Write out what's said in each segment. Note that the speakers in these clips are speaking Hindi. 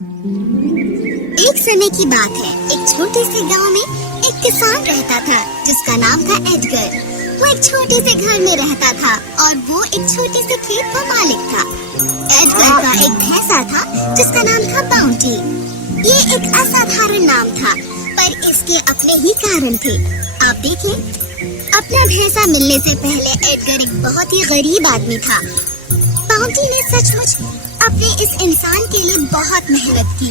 एक समय की बात है, एक छोटे से गांव में एक किसान रहता था जिसका नाम था एडगर। वो एक छोटे से घर में रहता था और वो एक छोटे से खेत का मालिक था। एडगर का एक भैंसा था जिसका नाम था बाउंटी। ये एक असाधारण नाम था, पर इसके अपने ही कारण थे। आप देखें, अपना भैंसा मिलने से पहले एडगर एक बहुत ही गरीब आदमी था। बाउंटी ने सचमुच अपने इस इंसान के लिए बहुत मेहनत की।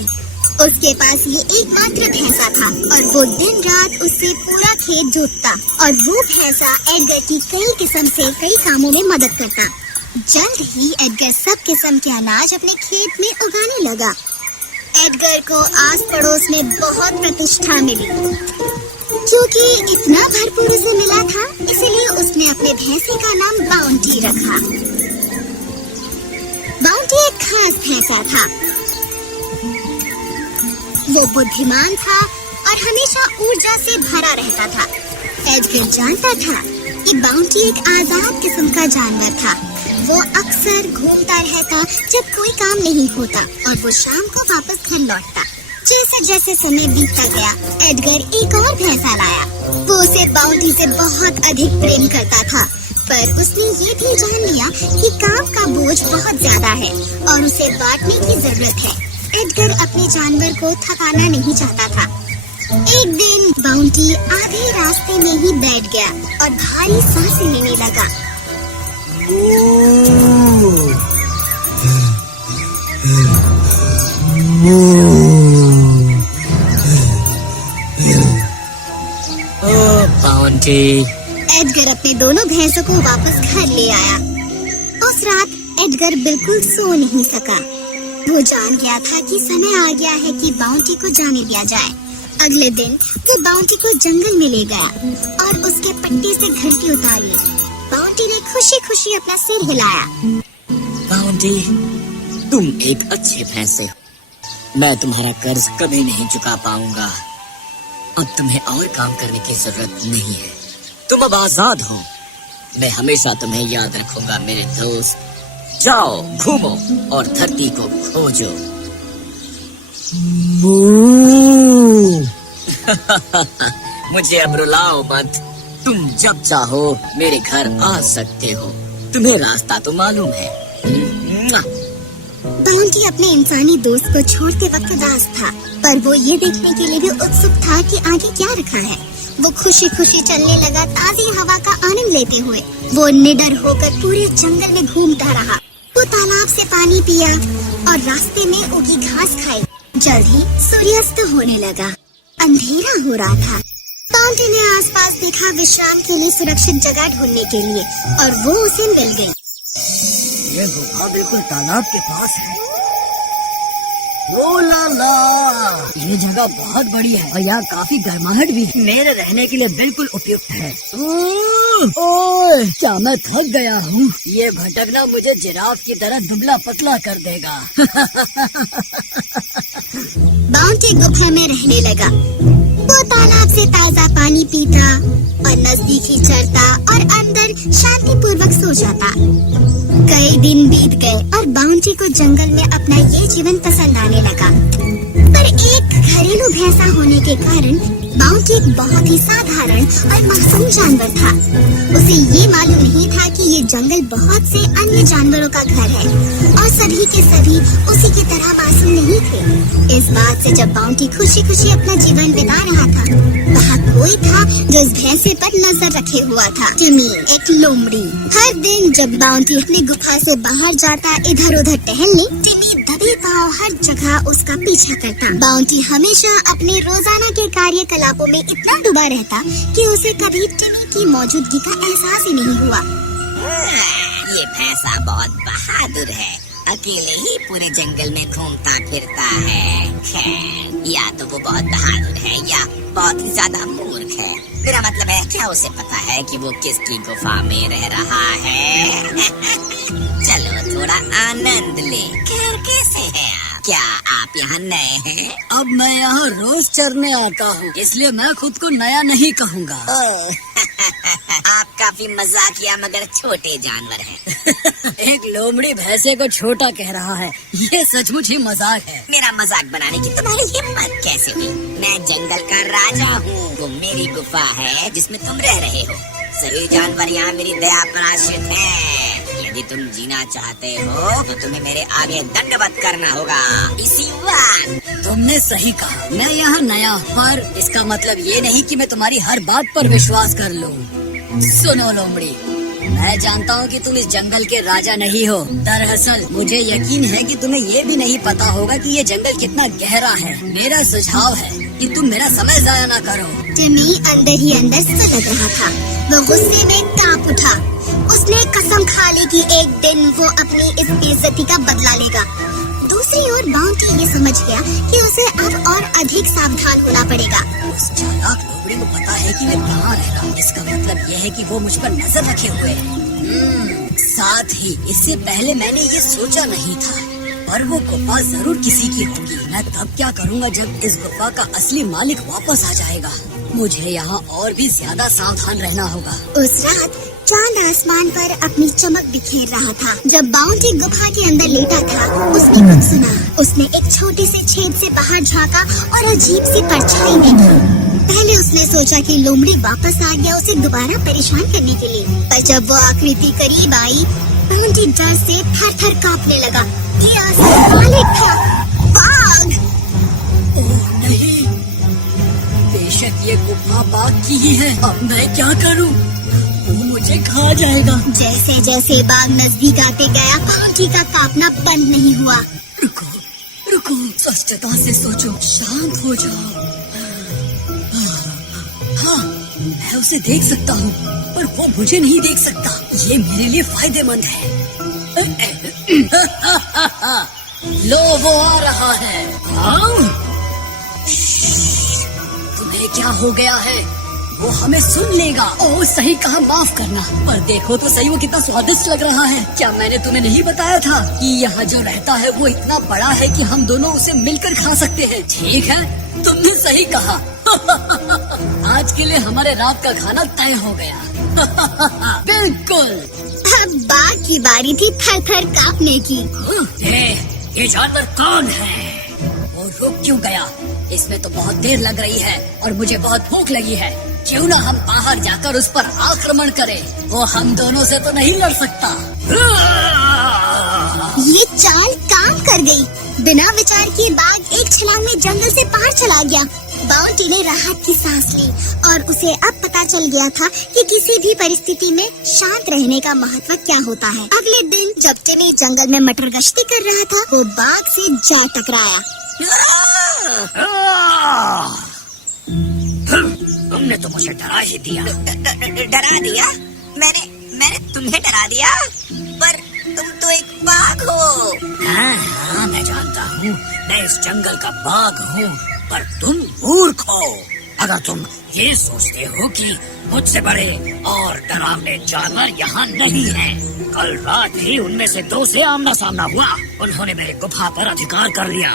उसके पास ये एकमात्र भैंसा था और वो दिन रात उससे पूरा खेत जोतता और वो भैंसा एडगर की कई किस्म से कई कामों में मदद करता। जल्द ही एडगर सब किस्म के अनाज अपने खेत में उगाने लगा। एडगर को आस पड़ोस में बहुत प्रतिष्ठा मिली क्योंकि इतना भरपूर उसे मिला था, इसलिए उसने अपने भैंसे का नाम बाउंटी रखा। बाउंटी एक खास भैंसा था। वो बुद्धिमान था और हमेशा ऊर्जा से भरा रहता था। एडगर जानता था कि बाउंटी एक आजाद किस्म का जानवर था। वो अक्सर घूमता रहता जब कोई काम नहीं होता और वो शाम को वापस घर लौटता। जैसे जैसे समय बीतता गया, एडगर एक और भैंसा लाया। वो उसे बाउंटी से बहुत अधिक प्रेम करता था, पर उसने ये भी जान लिया कि काम का बोझ बहुत ज्यादा है और उसे बांटने की जरूरत है। एडगर अपने जानवर को थकाना नहीं चाहता था। एक दिन बाउंटी आधे रास्ते में ही बैठ गया और भारी सांसें लेने लगा। बाउंटी। एडगर अपने दोनों भैंसों को वापस घर ले आया। उस रात एडगर बिल्कुल सो नहीं सका। वो जान गया था कि समय आ गया है कि बाउंटी को जाने दिया जाए। अगले दिन वो बाउंटी को जंगल में ले गया और उसके पट्टी से घंटी उतार ली। बाउंटी ने खुशी खुशी अपना सिर हिलाया। बाउंटी, तुम एक अच्छे भैंसे हो। मैं तुम्हारा कर्ज कभी नहीं चुका पाऊंगा। अब तुम्हें और काम करने की जरूरत नहीं है। तुम अब आजाद हो। मैं हमेशा तुम्हें याद रखूंगा मेरे दोस्त। जाओ, घूमो और धरती को खोजो। मुझे अब रुलाओ मत। तुम जब चाहो मेरे घर आ सकते हो। तुम्हें रास्ता तो मालूम है। बाउंटी अपने इंसानी दोस्त को छोड़ते वक्त उदास था, पर वो ये देखने के लिए भी उत्सुक था कि आगे क्या रखा है। वो खुशी खुशी चलने लगा, ताज़ी हवा का आनंद लेते हुए। वो निडर होकर पूरे जंगल में घूमता रहा। वो तालाब से पानी पिया और रास्ते में उगी घास खाई। जल्द ही सूर्यास्त होने लगा। अंधेरा हो रहा था। बाउंटी ने आसपास देखा विश्राम के लिए सुरक्षित जगह ढूंढने के लिए और वो उसे मिल गई। ये गुफा बिल्कुल तालाब के पास है। ओ ला ला, ये जगह बहुत बड़ी है और यहाँ काफी गर्माहट भी है। मेरे रहने के लिए बिल्कुल उपयुक्त है। ओए, क्या मैं थक गया हूँ। ये भटकना मुझे जिराफ की तरह दुबला पतला कर देगा। बाउंटी गुफा में रहने लगा। वो तालाब से ताज़ा पानी पीता और नजदीक ही चढ़ता और अंदर शांतिपूर्वक सो जाता। कई दिन बीत गए और बाउंटी को जंगल में अपना ये जीवन पसंद आने लगा। पर एक घरेलू भैंसा होने के कारण बाउंटी एक बहुत ही साधारण और मासूम जानवर था। उसे ये मालूम नहीं था कि ये जंगल बहुत से अन्य जानवरों का घर है और सभी के सभी उसी की तरह मासूम नहीं थे। इस बात से जब बाउंटी खुशी खुशी अपना जीवन बिता रहा था, वहाँ कोई था जो इस भैंसे पर नजर रखे हुआ था। टिमी, एक लोमड़ी। हर दिन जब बाउंटी अपनी गुफा से बाहर जाता इधर उधर टहलने, टिमी दबे पांव हर जगह उसका पीछा करता। बाउंटी हमेशा अपने रोजाना के कार्यकलापों में इतना डूबा रहता कि उसे कभी टिमी की मौजूदगी का एहसास ही नहीं हुआ। ये भैंसा बहुत बहादुर है। अकेले ही पूरे जंगल में घूमता फिरता है। खैर, या तो वो बहुत बहादुर है या बहुत ही ज्यादा मूर्ख है। मेरा मतलब है, क्या उसे पता है कि वो किसकी गुफा में रह रहा है? चलो थोड़ा आनंद ले। खैर, कैसे हैं आप? क्या आप यहाँ नए हैं? अब मैं यहाँ रोज चरने आता हूँ, इसलिए मैं खुद को नया नहीं कहूँगा। आप काफी मजाकिया मगर छोटे जानवर हैं। एक लोमड़ी भैंसे को छोटा कह रहा है, ये सचमुच ही मजाक है। मेरा मजाक बनाने की तुम्हारी हिम्मत कैसे हुई? मैं जंगल का राजा हूँ। वो मेरी गुफा है जिसमें तुम रह रहे हो। सभी जानवर यहाँ मेरी दया पर आश्रित हैं। यदि तुम जीना चाहते हो तो तुम्हें मेरे आगे दंडवत करना होगा इसी वक्त। तुमने सही कहा, मैं यहाँ नया हूँ, पर इसका मतलब ये नहीं कि मैं तुम्हारी हर बात पर विश्वास कर लूँ। सुनो लोमड़ी, मैं जानता हूँ कि तुम इस जंगल के राजा नहीं हो। दरअसल मुझे यकीन है कि तुम्हें ये भी नहीं पता होगा कि ये जंगल कितना गहरा है। मेरा सुझाव है कि तुम मेरा समय जाया ना करो। टिमी अंदर ही अंदर सलग रहा था। वो गुस्से में कांप उठा। उसने कसम खा ली कि एक दिन वो अपनी इस बेइज्जती का बदला लेगा। दूसरी ओर बाउंटी ये समझ गया कि उसे अब और अधिक सावधान होना पड़ेगा। उस चालाक लोमड़ी को पता है कि मैं कहाँ रह रहा हूँ। इसका मतलब यह है कि वो मुझ पर नजर रखे हुए है। साथ ही इससे पहले मैंने ये सोचा नहीं था, पर वो गुफा जरूर किसी की होगी। मैं तब क्या करूँगा जब इस गुफा का असली मालिक वापस आ जाएगा। मुझे यहाँ और भी ज्यादा सावधान रहना होगा। उस रात चांद आसमान पर अपनी चमक बिखेर रहा था। जब बाउंटी गुफा के अंदर लेटा था, उसने कुछ सुना। उसने एक छोटे से छेद से बाहर झांका और अजीब सी परछाई देखी। पहले उसने सोचा कि लोमड़ी वापस आ गया उसे दोबारा परेशान करने के लिए, पर जब वो आकृति करीब आई, बाउंटी डर से थर-थर कांपने लगा। ये असली मालिक था, बाघ। ओह नहीं, बेशक ये गुफा बाघ की ही है। अब मैं क्या करूँ? वो मुझे खा जाएगा। जैसे जैसे बाघ नजदीक आते गया, बाउंटी का कांपना बंद नहीं हुआ। रुको, रुको, स्पष्टता से सोचो, शांत हो जाओ। हाँ, मैं उसे देख सकता हूँ, पर वो मुझे नहीं देख सकता। ये मेरे लिए फायदेमंद है। लो, वो आ रहा है। हाँ? तुम्हें क्या हो गया है? वो हमें सुन लेगा। ओह सही कहा, माफ करना। पर देखो तो सही, वो कितना स्वादिष्ट लग रहा है। क्या मैंने तुम्हें नहीं बताया था कि यहाँ जो रहता है वो इतना बड़ा है कि हम दोनों उसे मिलकर खा सकते हैं? ठीक है, तुमने सही कहा। आज के लिए हमारे रात का खाना तय हो गया। बिल्कुल। अब बाघ की बारी थी थर-थर कांपने की। ये जानवर कौन है? वो रुक क्यों गया? इसमें तो बहुत देर लग रही है और मुझे बहुत भूख लगी है। क्यों ना हम बाहर जाकर उस पर आक्रमण करें? वो हम दोनों से तो नहीं लड़ सकता। ये चाल काम कर गई। बिना विचार किए बाघ एक छलांग में जंगल से बाहर चला गया। बाउंटी ने राहत की सांस ली और उसे अब पता चल गया था कि किसी भी परिस्थिति में शांत रहने का महत्व क्या होता है। अगले दिन जब टिमी जंगल में मटर गश्ती कर रहा था, वो बाघ से जा टकराया। तुमने तो मुझे डरा ही दिया। डरा दिया? मैंने तुम्हें डरा दिया? पर तुम तो एक बाघ हो। हाँ, मैं जानता हूँ, मैं इस जंगल का बाघ हूँ, पर तुम मूर्ख हो। अगर तुम ये सोचते हो कि मुझसे बड़े और डरावने जानवर यहाँ नहीं हैं। कल रात ही उनमें से दो से आमना सामना हुआ। उन्होंने मेरी गुफा पर अधिकार कर लिया।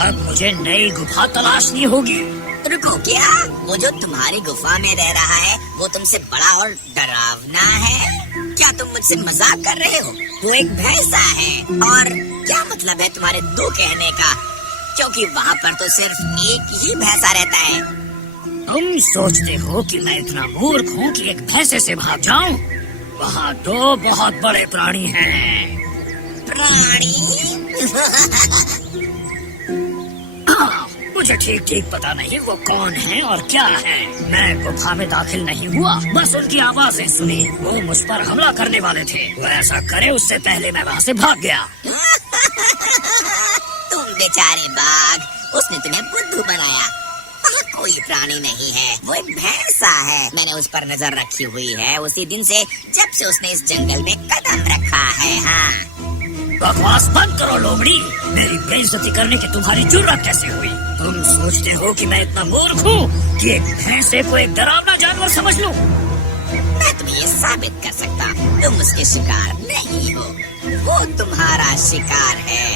अब मुझे नई गुफा तलाशनी होगी। रुको, क्या वो जो तुम्हारी गुफा में रह रहा है वो तुमसे बड़ा और डरावना है? क्या तुम मुझसे मजाक कर रहे हो? वो एक भैंसा है। और क्या मतलब है तुम्हारे दो कहने का? क्योंकि वहाँ पर तो सिर्फ एक ही भैंसा रहता है। तुम सोचते हो कि मैं इतना मूर्ख हूँ कि एक भैंसे से भाग जाऊँ? वहाँ दो बहुत बड़े प्राणी हैं। प्राणी? मुझे ठीक ठीक पता नहीं वो कौन है और क्या है। मैं गुफा में दाखिल नहीं हुआ, बस उनकी आवाजें सुनी। वो मुझ पर हमला करने वाले थे। वो ऐसा करे उससे पहले मैं वहाँ से भाग गया। तुम बेचारे बाघ, उसने तुम्हें बुद्धू बनाया। वहाँ कोई प्राणी नहीं है, वो एक भैंसा है। मैंने उस पर नजर रखी हुई है उसी दिन से जब से उसने इस जंगल में कदम रखा है। हाँ, बकवास बंद करो लोमड़ी। मेरी बेइज्जती करने की तुम्हारी जुर्रत कैसे हुई? तुम सोचते हो कि मैं इतना मूर्ख हूँ कि एक भैंसे को एक डरावना जानवर समझ लूं? मैं तुम्हें ये साबित कर सकता, तुम उसके शिकार नहीं हो, वो तुम्हारा शिकार है।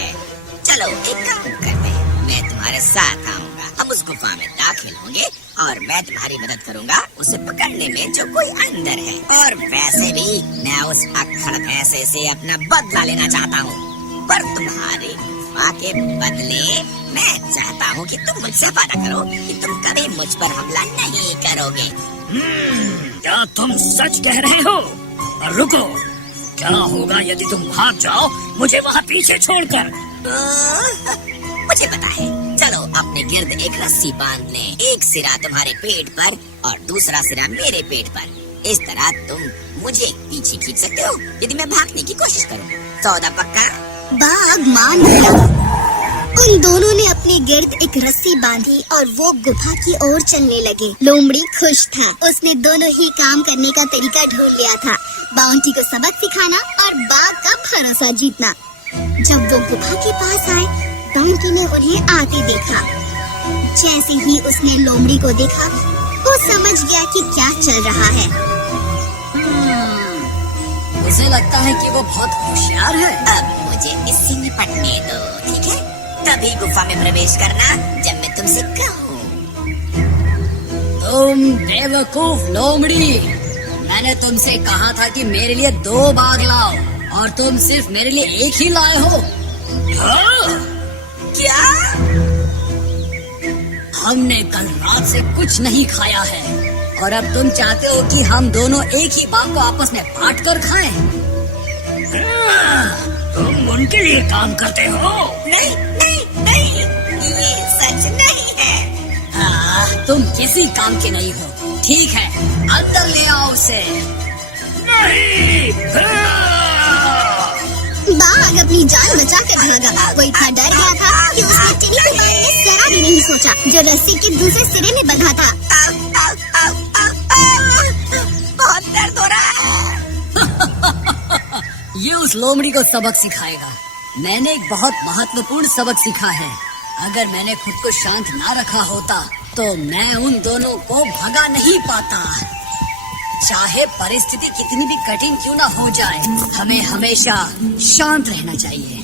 चलो एक काम करते हैं, मैं तुम्हारे साथ आऊंगा। हम उस गुफा में दाखिल होंगे और मैं तुम्हारी मदद करूंगा उसे पकड़ने में जो कोई अंदर है। और वैसे भी मैं उस अक्खड़ भैंसे से अपना बदला लेना चाहता हूँ, पर तुम्हारी गुफा के बदले मैं चाहता हूँ कि तुम मुझसे वादा करो कि तुम कभी मुझ पर हमला नहीं करोगे। क्या तुम सच कह रहे हो? और रुको, क्या होगा यदि तुम भाग जाओ मुझे वहाँ पीछे छोड़कर? मुझे पता है, चलो अपने गिर्द एक रस्सी बांध लें, एक सिरा तुम्हारे पेट पर और दूसरा सिरा मेरे पेट पर। इस तरह तुम मुझे पीछे खींच सकते हो यदि मैं भागने की कोशिश करूं। सौदा पक्का? बाघ मान गया। उन दोनों ने अपने गिर्द एक रस्सी बांधी और वो गुफा की ओर चलने लगे। लोमड़ी खुश था, उसने दोनों ही काम करने का तरीका ढूंढ लिया था, बाउंटी को सबक सिखाना और बाघ का भरोसा जीतना। जब वो गुफा के पास आए, बाउंटी ने उन्हें आते देखा। जैसे ही उसने लोमड़ी को देखा, वो समझ गया कि क्या चल रहा है। मुझे लगता है कि वो बहुत होशियार है। अब मुझे इससे निपटने दो, ठीक है? तभी गुफा में प्रवेश करना जब मैं तुमसे कहूँ। तुम बेवकूफ लोमड़ी, मैंने तुमसे कहा था कि मेरे लिए 2 बाघ लाओ और तुम सिर्फ मेरे लिए एक ही लाए हो। हाँ? क्या? हमने कल रात से कुछ नहीं खाया है और अब तुम चाहते हो कि हम दोनों एक ही बाघ को आपस में बांट कर खाएं? तुम उनके लिए काम करते हो? नहीं नहीं नहीं, ये सच नहीं है। तुम किसी काम के नहीं हो। ठीक है, अंदर ले आओ उसे। नहीं। बाघ अपनी जान बचा कर भागा। वो इतना डर गया था कि उसने टिनी के बारे में जरा भी नहीं सोचा, जो रस्सी के दूसरे सिरे में बंधा था। बहुत दर्द हो रहा है। ये उस लोमड़ी को सबक सिखाएगा। मैंने एक बहुत महत्वपूर्ण सबक सीखा है। अगर मैंने खुद को शांत ना रखा होता तो मैं उन दोनों को भगा नहीं पाता। चाहे परिस्थिति कितनी भी कठिन क्यों ना हो जाए, हमें हमेशा शांत रहना चाहिए।